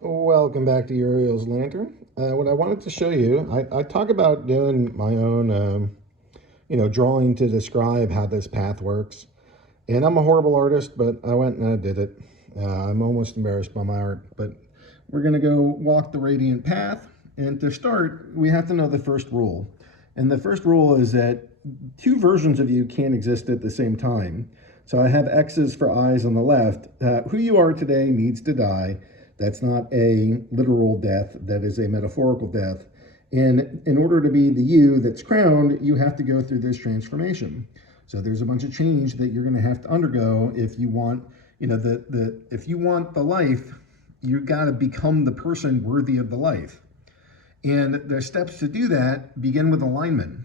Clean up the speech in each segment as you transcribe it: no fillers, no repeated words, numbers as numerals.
Welcome back to Uriel's Lantern. What I wanted to show you, I talk about doing my own, drawing to describe how this path works. And I'm a horrible artist, but I went and I did it. I'm almost embarrassed by my art, but we're going to go walk the radiant path. And to start, we have to know the first rule. And the first rule is that two versions of you can't exist at the same time. So I have X's for eyes on the left. Who you are today needs to die. That's not a literal death, that is a metaphorical death. And in order to be the you that's crowned, you have to go through this transformation. So there's a bunch of change that you're going to have to undergo if you want, if you want the life, you got to become the person worthy of the life. And the steps to do that begin with alignment.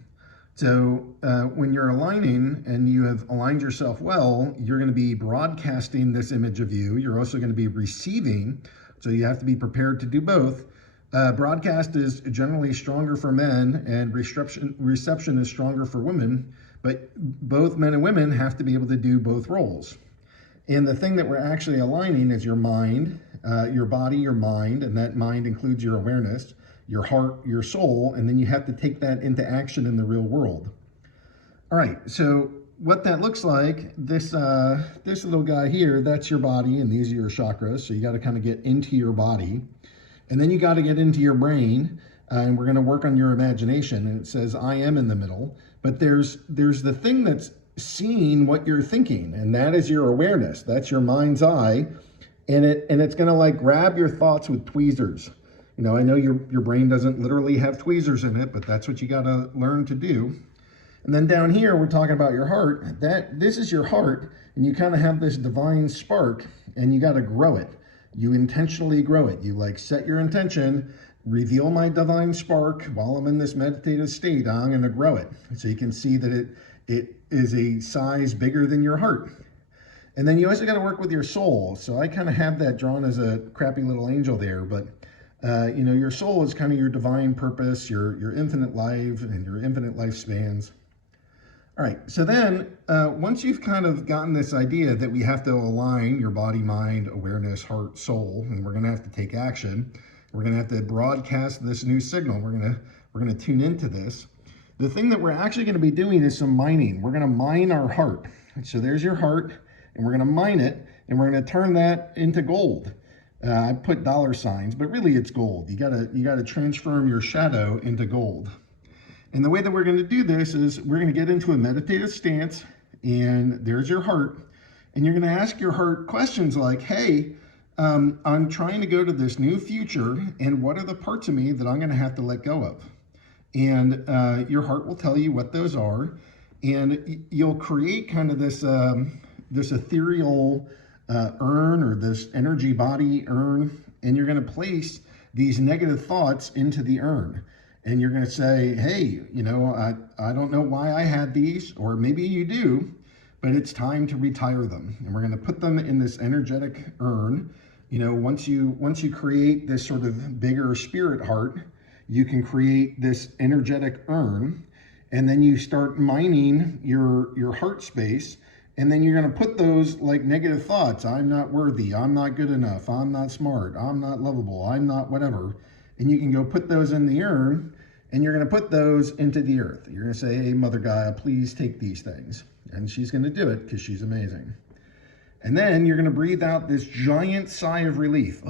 So when you're aligning and you have aligned yourself well, you're going to be broadcasting this image of you. You're also going to be receiving. So you have to be prepared to do both. Broadcast is generally stronger for men and reception is stronger for women, but both men and women have to be able to do both roles. And the thing that we're actually aligning is your mind, your body, your mind, and that mind includes your awareness, your heart, your soul, and then you have to take that into action in the real world. All right, so what that looks like, this little guy here, that's your body, and these are your chakras. So you got to kind of get into your body, and then you got to get into your brain, and we're going to work on your imagination. And it says I am in the middle, but there's the thing that's seeing what you're thinking, and that is your awareness. That's your mind's eye, and it's going to like grab your thoughts with tweezers. I know your brain doesn't literally have tweezers in it, but that's what you got to learn to do. And then down here, we're talking about your heart. This is your heart, and you kind of have this divine spark, and you got to grow it. You intentionally grow it. You like set your intention, reveal my divine spark while I'm in this meditative state. I'm going to grow it, so you can see that it is a size bigger than your heart. And then you also got to work with your soul. So I kind of have that drawn as a crappy little angel there, but your soul is kind of your divine purpose, your infinite life and your infinite lifespans. All right, so then once you've kind of gotten this idea that we have to align your body, mind, awareness, heart, soul, and we're going to have to take action, we're going to have to broadcast this new signal. We're going to tune into this. The thing that we're actually going to be doing is some mining. We're going to mine our heart. So there's your heart, and we're going to mine it, and we're going to turn that into gold. I put dollar signs, but really it's gold. You gotta transform your shadow into gold. And the way that we're going to do this is we're going to get into a meditative stance, and there's your heart, and you're going to ask your heart questions like, hey, I'm trying to go to this new future, and what are the parts of me that I'm going to have to let go of? And your heart will tell you what those are, and you'll create kind of this ethereal urn, or this energy body urn, and you're going to place these negative thoughts into the urn. And you're going to say, hey, I don't know why I had these, or maybe you do, but it's time to retire them. And we're going to put them in this energetic urn. Once you create this sort of bigger spirit heart, you can create this energetic urn, and then you start mining your heart space. And then you're going to put those like negative thoughts. I'm not worthy. I'm not good enough. I'm not smart. I'm not lovable. I'm not whatever. And you can go put those in the urn, and you're going to put those into the earth. You're going to say, hey, Mother Gaia, please take these things. And she's going to do it because she's amazing. And then you're going to breathe out this giant sigh of relief.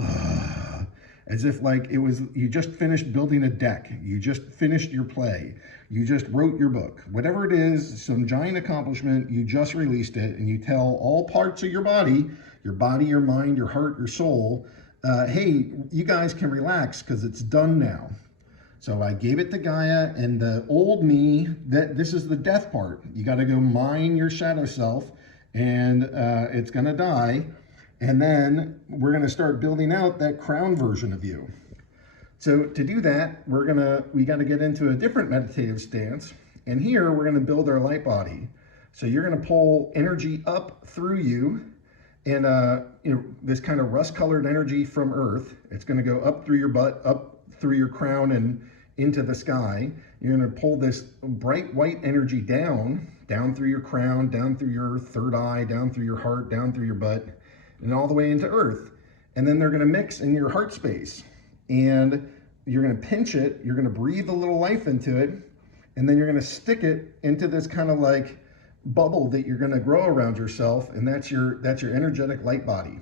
As if like you just finished building a deck. You just finished your play. You just wrote your book. Whatever it is, some giant accomplishment, you just released it, and you tell all parts of your body, your mind, your heart, your soul, hey, you guys can relax because it's done now. So I gave it to Gaia, and the old me, this is the death part. You got to go mine your shadow self, and it's going to die. And then we're going to start building out that crown version of you. So to do that, we got to get into a different meditative stance. And here we're going to build our light body. So you're going to pull energy up through you, and this kind of rust-colored energy from Earth. It's going to go up through your butt, up through your crown, and into the sky. You're going to pull this bright white energy down through your crown, down through your third eye, down through your heart, down through your butt, and all the way into Earth. and then they're going to mix in your heart space. And you're going to pinch it, you're going to breathe a little life into it, and then you're going to stick it into this kind of like bubble that you're going to grow around yourself, and that's your energetic light body.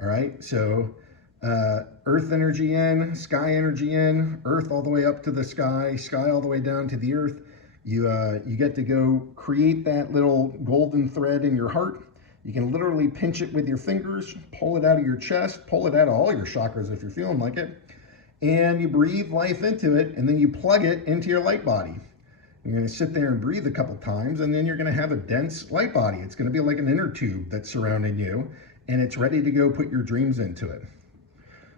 All right, so earth energy in, sky energy in, earth all the way up to the sky, sky all the way down to the earth. You get to go create that little golden thread in your heart. You can literally pinch it with your fingers, pull it out of your chest, pull it out of all your chakras if you're feeling like it, and you breathe life into it, and then you plug it into your light body. You're going to sit there and breathe a couple times, and then you're going to have a dense light body. It's going to be like an inner tube that's surrounding you, and it's ready to go put your dreams into it.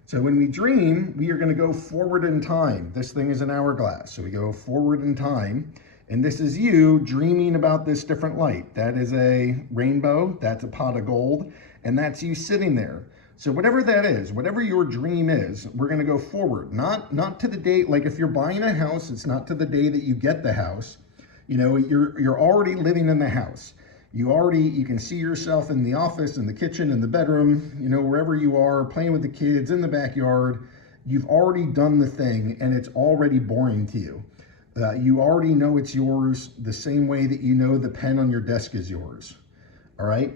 So when we dream, we are going to go forward in time. This thing is an hourglass, so we go forward in time. And this is you dreaming about this different light. That is a rainbow, that's a pot of gold, and that's you sitting there. So whatever that is, whatever your dream is, we're gonna go forward. Not to the day, like if you're buying a house, it's not to the day that you get the house. You know, you're already living in the house. You can see yourself in the office, in the kitchen, in the bedroom, you know, wherever you are, playing with the kids, in the backyard. You've already done the thing, and it's already boring to you. You already know it's yours the same way that you know the pen on your desk is yours, all right?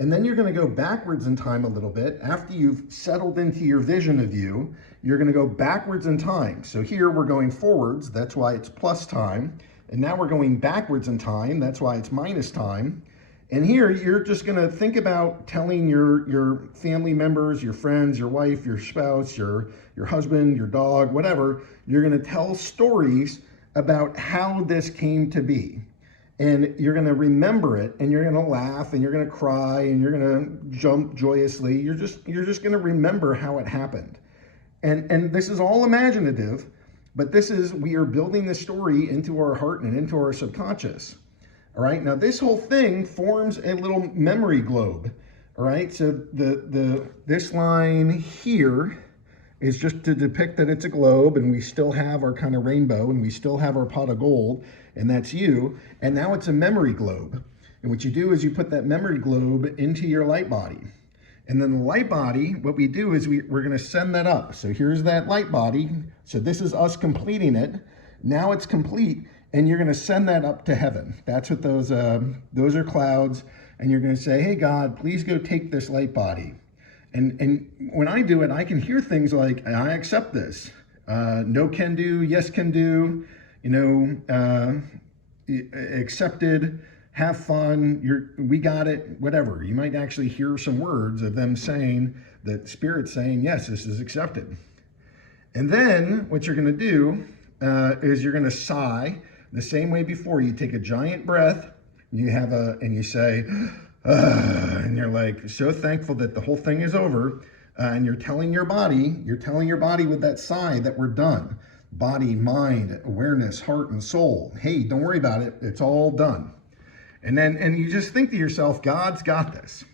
And then you're gonna go backwards in time a little bit. After you've settled into your vision of you, you're gonna go backwards in time. So here we're going forwards, that's why it's plus time. And now we're going backwards in time, that's why it's minus time. And here you're just gonna think about telling your family members, your friends, your wife, your spouse, your husband, your dog, whatever, you're gonna tell stories about how this came to be. And you're gonna remember it, and you're gonna laugh, and you're gonna cry, and you're gonna jump joyously. You're just gonna remember how it happened. And this is all imaginative, but we are building the story into our heart and into our subconscious. All right, now this whole thing forms a little memory globe. All right, so this line here is just to depict that it's a globe, and we still have our kind of rainbow, and we still have our pot of gold, and that's you. And now it's a memory globe. And what you do is you put that memory globe into your light body. And then the light body, what we do is we're gonna send that up. So here's that light body. So this is us completing it. Now it's complete, and you're gonna send that up to heaven. That's what those are clouds. And you're gonna say, hey God, please go take this light body. And when I do it, I can hear things like, I accept this. No can do, yes can do, you know, accepted, have fun, we got it, whatever. You might actually hear some words of them saying, the Spirit saying, yes, this is accepted. And then what you're gonna do is you're gonna sigh the same way before. You take a giant breath, and you say, and you're like so thankful that the whole thing is over, and you're telling your body with that sigh that we're done. Body, mind, awareness, heart, and soul. Hey, don't worry about it. It's all done. And you just think to yourself, God's got this.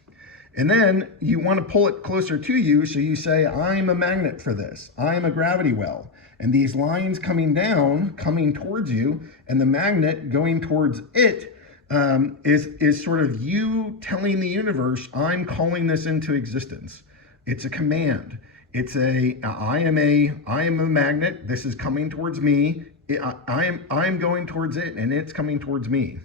And then you want to pull it closer to you, so you say, I'm a magnet for this. I'm a gravity well. And these lines coming down, coming towards you, and the magnet going towards it, is sort of you telling the universe, I'm calling this into existence. It's a command. It's I am a magnet. This is coming towards me. I'm going towards it, and it's coming towards me.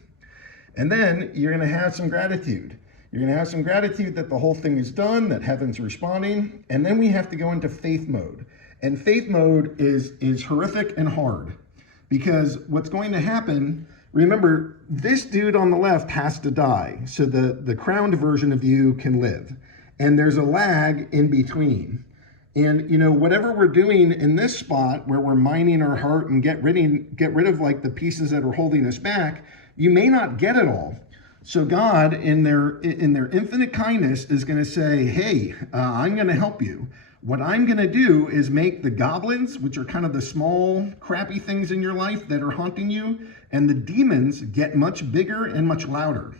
And then you're going to have some gratitude. You're going to have some gratitude that the whole thing is done, that heaven's responding. And then we have to go into faith mode. And faith mode is horrific and hard, because what's going to happen, remember, this dude on the left has to die so the crowned version of you can live. And there's a lag in between. And, you know, whatever we're doing in this spot where we're mining our heart and get rid of like the pieces that are holding us back, you may not get it all. So God, in their infinite kindness, is going to say, hey, I'm going to help you. What I'm going to do is make the goblins, which are kind of the small, crappy things in your life that are haunting you, and the demons get much bigger and much louder.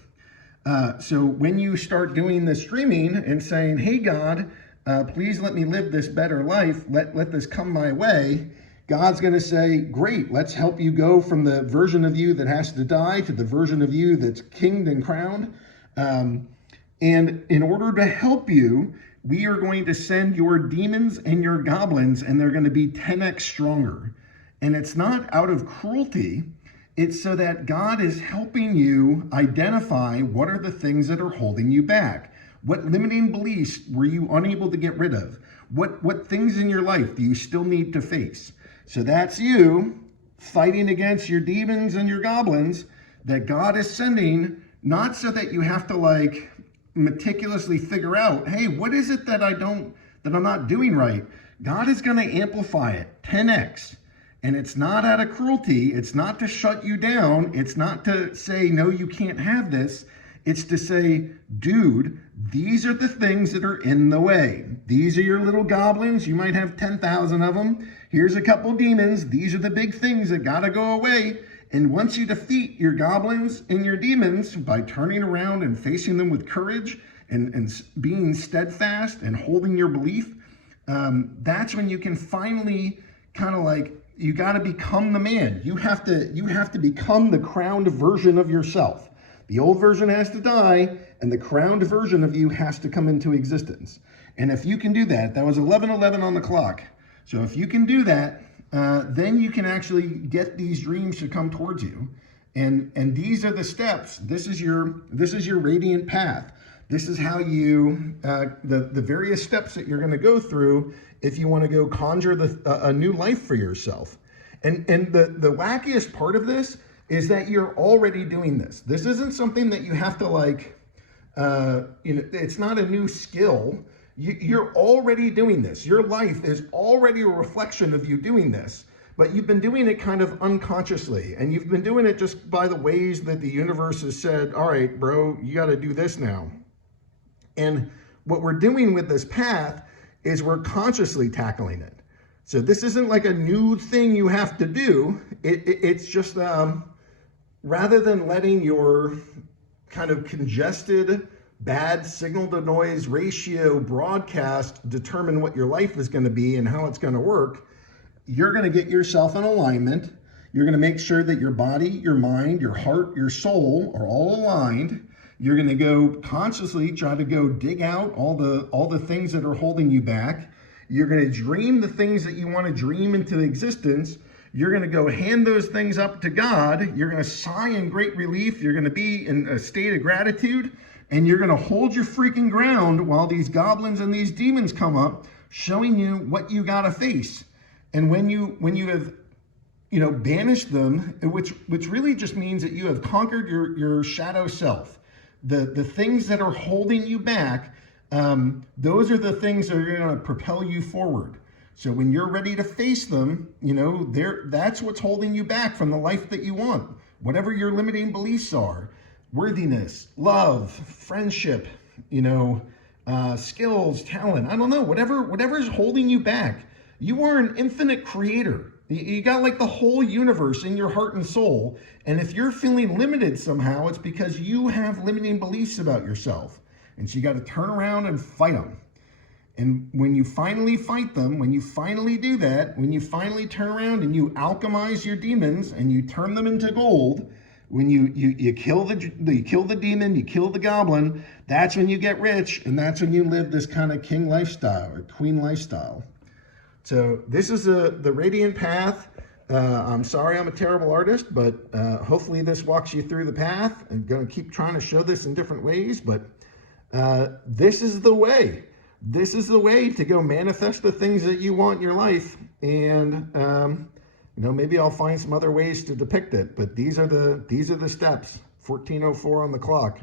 So when you start doing this streaming and saying, hey, God, please let me live this better life, let this come my way, God's going to say, great, let's help you go from the version of you that has to die to the version of you that's kinged and crowned. And in order to help you, We are going to send your demons and your goblins, and they're going to be 10x stronger. And it's not out of cruelty. It's so that God is helping you identify what are the things that are holding you back. What limiting beliefs were you unable to get rid of? What things in your life do you still need to face? So that's you fighting against your demons and your goblins that God is sending, not so that you have to like meticulously figure out, hey, what is it that I'm not doing right? God is going to amplify it 10x. And it's not out of cruelty. It's not to shut you down. It's not to say, no, you can't have this. It's to say, dude, these are the things that are in the way. These are your little goblins. You might have 10,000 of them. Here's a couple demons. These are the big things that got to go away. And once you defeat your goblins and your demons by turning around and facing them with courage and being steadfast and holding your belief, that's when you can finally kind of like, you got to become the man. You have to become the crowned version of yourself. The old version has to die, and the crowned version of you has to come into existence. And if you can do that, that was 11:11 on the clock. So if you can do that, then you can actually get these dreams to come towards you. And these are the steps. This is your radiant path. This is how you, the various steps that you're going to go through if you want to go conjure a new life for yourself. And the wackiest part of this is that you're already doing this. This isn't something that you have to like, it's not a new skill. You're already doing this. Your life is already a reflection of you doing this, but you've been doing it kind of unconsciously, and you've been doing it just by the ways that the universe has said, all right, bro, you got to do this now. And what we're doing with this path is we're consciously tackling it. So this isn't like a new thing you have to do. It's just rather than letting your kind of congested, bad signal to noise ratio broadcast determine what your life is going to be and how it's going to work, you're going to get yourself in alignment. You're going to make sure that your body, your mind, your heart, your soul are all aligned. You're going to go consciously try to go dig out all the things that are holding you back. You're going to dream the things that you want to dream into existence. You're going to go hand those things up to God. You're going to sigh in great relief. You're going to be in a state of gratitude, and you're going to hold your freaking ground while these goblins and these demons come up, showing you what you got to face. And when you have, banished them, which really just means that you have conquered your shadow self. The things that are holding you back, those are the things that are going to propel you forward. So when you're ready to face them, that's what's holding you back from the life that you want. Whatever your limiting beliefs are, worthiness, love, friendship, skills, talent, I don't know, whatever is holding you back. You are an infinite creator. You got like the whole universe in your heart and soul. And if you're feeling limited somehow, it's because you have limiting beliefs about yourself. And so you got to turn around and fight them. And when you finally fight them, when you finally do that, when you finally turn around and you alchemize your demons and you turn them into gold, when you kill the demon, you kill the goblin, that's when you get rich, and that's when you live this kind of king lifestyle or queen lifestyle. So this is the radiant path. I'm sorry I'm a terrible artist, but hopefully this walks you through the path. I'm going to keep trying to show this in different ways, but this is the way. This is the way to go manifest the things that you want in your life. And maybe I'll find some other ways to depict it, but these are the steps. 14:04 on the clock.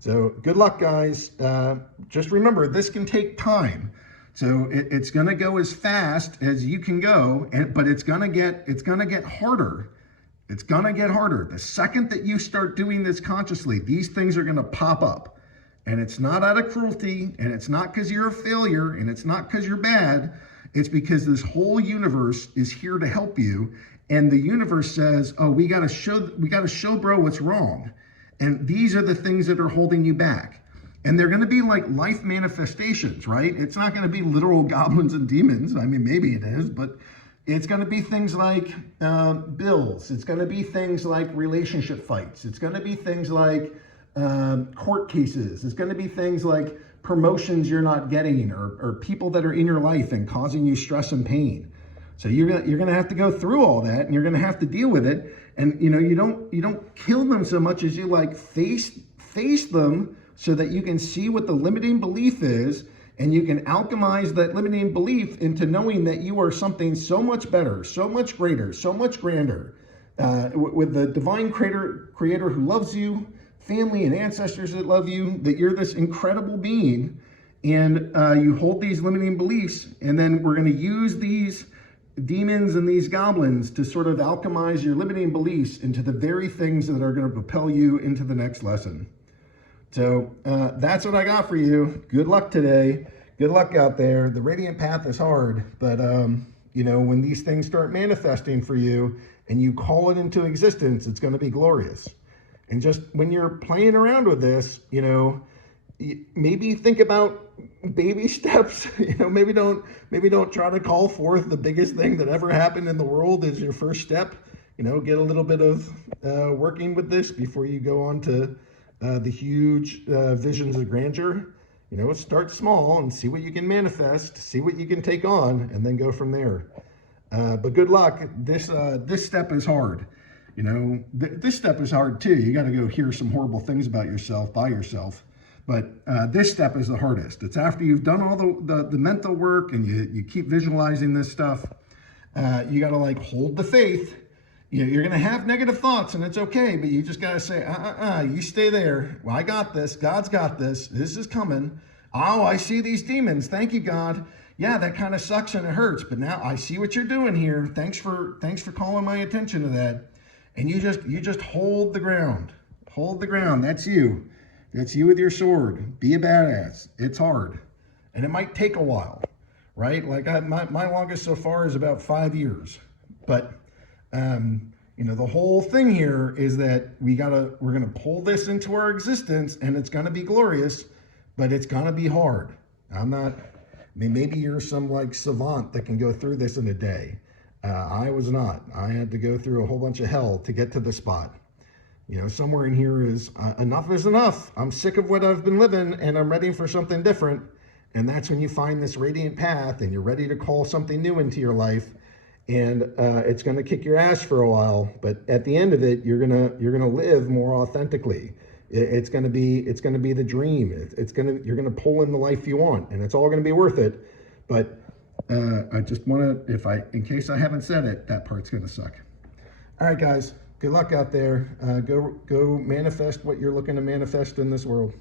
So good luck, guys. Just remember, this can take time. So it's going to go as fast as you can go, but it's going to get harder. It's going to get harder. The second that you start doing this consciously, these things are going to pop up. And it's not out of cruelty, and it's not because you're a failure, and it's not because you're bad. It's because this whole universe is here to help you. And the universe says, oh, we got to show bro what's wrong. And these are the things that are holding you back. And they're going to be like life manifestations, right? It's not going to be literal goblins and demons. I mean, maybe it is, but it's going to be things like bills. It's going to be things like relationship fights. It's going to be things like court cases. It's going to be things like promotions you're not getting, or people that are in your life and causing you stress and pain. So you're gonna have to go through all that, and you're gonna have to deal with it. And you don't kill them so much as you like face them, so that you can see what the limiting belief is, and you can alchemize that limiting belief into knowing that you are something so much better, so much greater, so much grander, with the divine creator who loves you, family and ancestors that love you, that you're this incredible being. And you hold these limiting beliefs, and then we're going to use these demons and these goblins to sort of alchemize your limiting beliefs into the very things that are going to propel you into the next lesson. So that's what I got for you. Good luck today. Good luck out there. The radiant path is hard, but when these things start manifesting for you and you call it into existence, it's going to be glorious. And just when you're playing around with this, maybe think about baby steps. Maybe don't try to call forth the biggest thing that ever happened in the world as your first step. Get a little bit of working with this before you go on to the huge visions of grandeur. Start small and see what you can manifest, see what you can take on, and then go from there. But good luck. This step is hard. This step is hard too. You got to go hear some horrible things about yourself by yourself. But this step is the hardest. It's after you've done all the mental work and you keep visualizing this stuff. You got to like hold the faith. You're going to have negative thoughts, and it's okay, but you just got to say, you stay there. Well, I got this. God's got this. This is coming. Oh, I see these demons. Thank you, God. Yeah, that kind of sucks and it hurts, but now I see what you're doing here. Thanks for calling my attention to that. And you just hold the ground. Hold the ground. That's you. That's you with your sword. Be a badass. It's hard. And it might take a while, right? Like my longest so far is about 5 years. But the whole thing here is that we're gonna pull this into our existence, and it's gonna be glorious, but it's gonna be hard. Maybe you're some like savant that can go through this in a day. I was not. I had to go through a whole bunch of hell to get to the spot. Somewhere in here is enough is enough. I'm sick of what I've been living, and I'm ready for something different. And that's when you find this radiant path, and you're ready to call something new into your life. And it's going to kick your ass for a while, but at the end of it, you're gonna live more authentically. It's gonna be the dream. You're gonna pull in the life you want, and it's all gonna be worth it. But I just want to, in case I haven't said it, that part's gonna suck. All right, guys. Good luck out there. Go manifest what you're looking to manifest in this world.